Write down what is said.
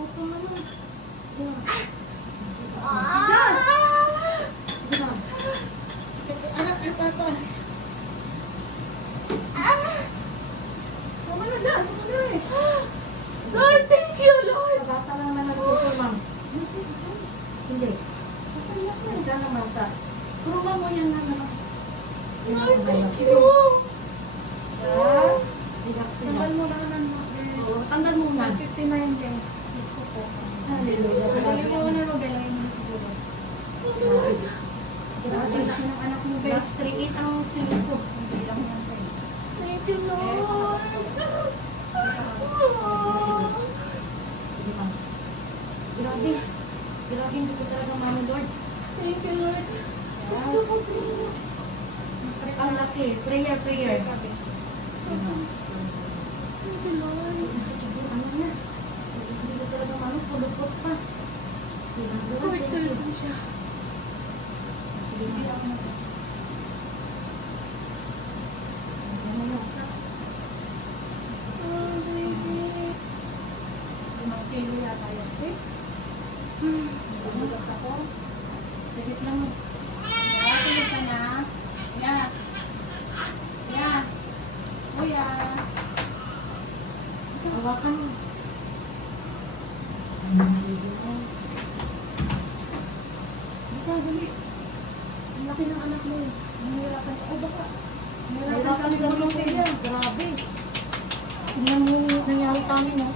Gutom na lang. Yan. Yan. Anak, itatas. Tama na dyan. Tama na eh. Lord, thank you, Lord. Sa bata lang naman nagtuto, ma'am. Hindi. Diyan ang mata. Kuruma mo yan na naman. Lord, thank you. Yes. Relax, Tanggal relax. mo lang ng Oo, tanggal muna. 59 din. Diyos ko po. Hallelujah. Kaya mo na mag-alawin mo siguro. Grabe. Grabe ng anak mo, babe. 3-8 ang sila ko. Hindi lang yan, babe. Thank you, Lord. Sige, ma'am. Grabe. Grabe, hindi ko talaga mama, Lord. Thank you, Lord. Yes. Ang laki. Prayer, prayer. Sige, ma'am. Thank you, Lord. Sige, ano na. Hindi ko talaga mama, pulupot pa. Sige, ma'am. Lord, Thank you. tulad siya. Sige, ma'am. Ano na? Oh, baby. 5 kilo yata yan, babe. Nabugas ako. Sagit lang. Tulog ka na. Yeah. Yeah. Kuya. Hawakan mo. Dito, dali. Ang laki ng anak mo. Nahihirapan ka. Oh, baka. Nahirapan ka ng kaya. Grabe. Tingnan mo yung nangyari sa amin, no?